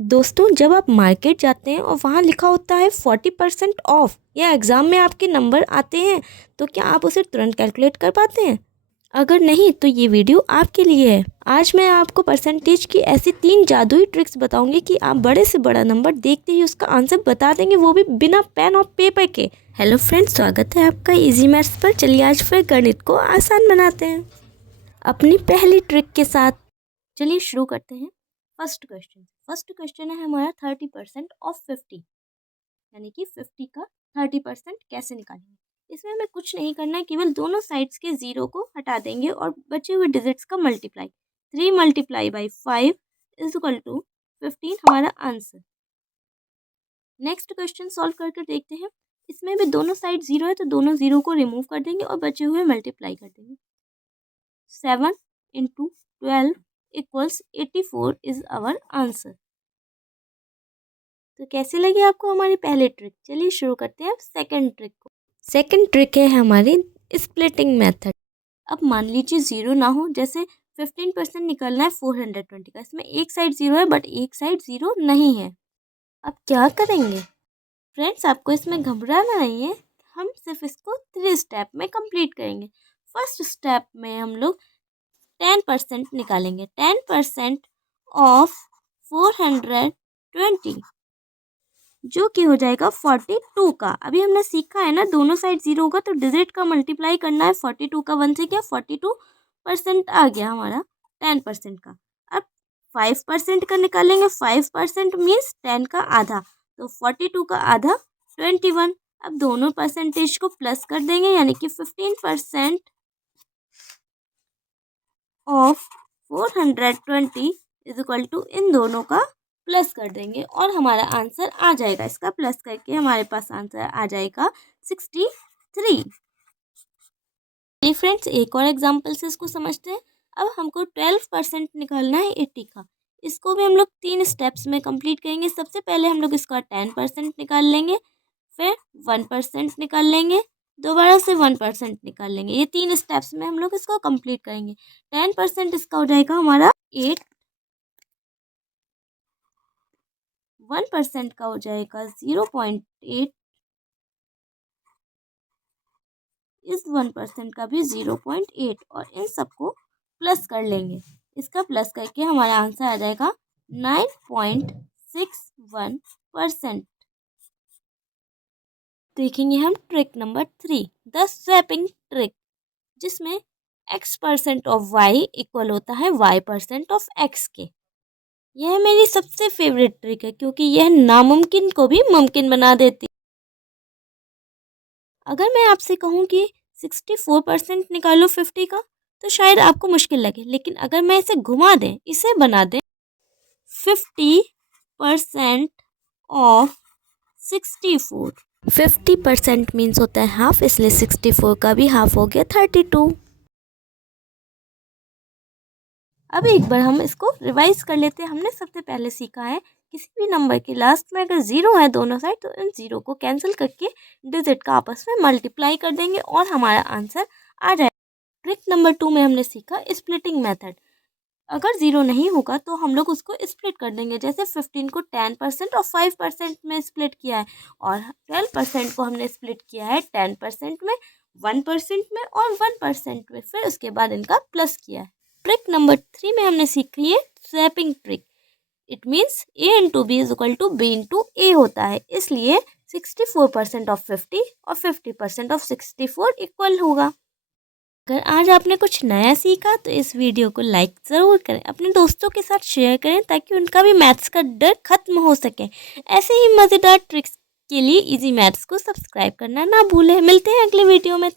दोस्तों, जब आप मार्केट जाते हैं और वहाँ लिखा होता है 40% ऑफ या एग्ज़ाम में आपके नंबर आते हैं, तो क्या आप उसे तुरंत कैलकुलेट कर पाते हैं? अगर नहीं तो ये वीडियो आपके लिए है। आज मैं आपको परसेंटेज की ऐसी 3 जादुई ट्रिक्स बताऊंगी कि आप बड़े से बड़ा नंबर देखते ही उसका आंसर बता देंगे, वो भी बिना पेन और पेपर के। हेलो फ्रेंड्स, स्वागत है आपका इजी मैथ्स पर। चलिए आज फिर गणित को आसान बनाते हैं अपनी पहली ट्रिक के साथ। चलिए शुरू करते हैं। फर्स्ट क्वेश्चन है हमारा 30% ऑफ 50, यानी कि 50 का 30% कैसे निकालेंगे। इसमें हमें कुछ नहीं करना है, केवल दोनों साइड्स के जीरो को हटा देंगे और बचे हुए डिजिट्स का multiply. 3 multiply by 5 is equal to 15 हमारा आंसर। नेक्स्ट क्वेश्चन सॉल्व करके देखते हैं। इसमें भी दोनों साइड जीरो है तो दोनों जीरो को रिमूव कर देंगे और बचे हुए मल्टीप्लाई कर देंगे। 7 into 12 equals 84 is our answer. तो कैसे लगी आपको हमारी पहली ट्रिक? चलिए शुरू करते हैं अब सेकंड ट्रिक को। सेकंड ट्रिक है हमारी स्प्लिटिंग मेथड। अब मान लीजिए जीरो ना हो, जैसे 15% निकलना है 420 का। इसमें एक साइड जीरो है बट एक साइड जीरो नहीं है। अब क्या करेंगे फ्रेंड्स? आपको इसमें घबराना नहीं है, हम सिर्फ इसको 3 स्टेप में कंप्लीट करेंगे। फर्स्ट स्टेप में हम लोग 10% निकालेंगे। 10% ऑफ 420 जो कि हो जाएगा 42 का। अभी हमने सीखा है ना, दोनों साइड जीरो होगा तो डिजिट का मल्टीप्लाई करना है। 42 का 1 से क्या 42% आ गया हमारा 10% का। अब 5% का निकालेंगे। 5% मीन्स 10 का आधा, तो 42 का आधा 21। अब दोनों परसेंटेज को प्लस कर देंगे, यानी कि 15% ऑफ 420 इज इक्वल टू इन दोनों का प्लस कर देंगे और हमारा आंसर आ जाएगा। इसका प्लस करके हमारे पास आंसर आ जाएगा 63। चलिए फ्रेंड्स, एक और एग्जांपल से इसको समझते हैं। अब हमको 12% निकालना है 80 का। इसको भी हम लोग 3 स्टेप्स में कंप्लीट करेंगे। सबसे पहले हम लोग इसका 10% निकाल लेंगे, फिर 1% निकाल लेंगे, दोबारा से 1% निकाल लेंगे। ये 3 स्टेप्स में हम लोग इसको कंप्लीट करेंगे। 10% इसका हो जाएगा हमारा 8, 1% का हो जाएगा 0.8, इस 1% का भी 0.8 और इन सबको प्लस कर लेंगे। इसका प्लस करके हमारा आंसर आ जाएगा 9.61%। देखेंगे हम trick number 3, the swapping trick, जिसमें x% ऑफ y इक्वल होता है y% ऑफ x के। यह मेरी सबसे फेवरेट ट्रिक है क्योंकि यह नामुमकिन को भी मुमकिन बना देती। अगर मैं आपसे कहूँ कि 64% निकालो 50 का, तो शायद आपको मुश्किल लगे, लेकिन अगर मैं इसे घुमा दें, इसे बना दें 50% ऑफ 64। 50% मीन्स होता है हाफ, इसलिए 64 का भी हाफ हो गया 32। अब एक बार हम इसको रिवाइज कर लेते हैं। हमने सबसे पहले सीखा है किसी भी नंबर के लास्ट में अगर जीरो है दोनों साइड, तो इन जीरो को कैंसिल करके डिजिट का आपस में मल्टीप्लाई कर देंगे और हमारा आंसर आ जाएगा। ट्रिक नंबर 2 में हमने सीखा स्प्लिटिंग मेथड। अगर जीरो नहीं होगा तो हम लोग उसको स्प्लिट कर देंगे। जैसे 15 को 10% और 5% में स्प्लिट किया है, और 12% को हमने स्प्लिट किया है 10% में, 1% में और 1% में, फिर उसके बाद इनका प्लस किया है। ट्रिक नंबर 3 में हमने सीखी है swapping trick. It means a into B is equal to B into A होता है, इसलिए 64% ऑफ 50 और 50% ऑफ 64 इक्वल होगा। अगर आज आपने कुछ नया सीखा तो इस वीडियो को लाइक ज़रूर करें, अपने दोस्तों के साथ शेयर करें ताकि उनका भी मैथ्स का डर खत्म हो सके। ऐसे ही मज़ेदार ट्रिक्स के लिए इजी मैथ्स को सब्सक्राइब करना ना भूलें। मिलते हैं अगले वीडियो में।